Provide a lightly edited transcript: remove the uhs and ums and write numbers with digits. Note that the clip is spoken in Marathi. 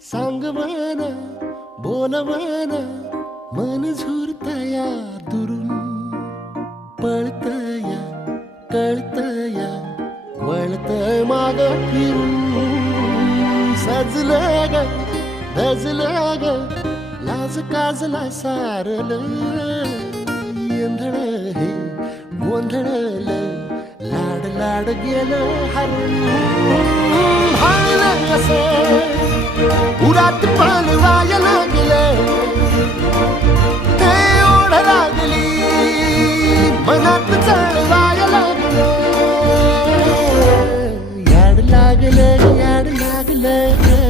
सांग म्हणा बोल म्हणा मन झुरतया दुरून पळतया कळतया वळतय माग फिरून सजलं ग धजलं ग लाज काजला सारल येंधळ हे गोंधळल लाड लाड गेलं हरून हायलं कसं उरात पान वाया लागलं ते ओढ लागली मनात चढ वाया लागलं याड लागलं याड लागलं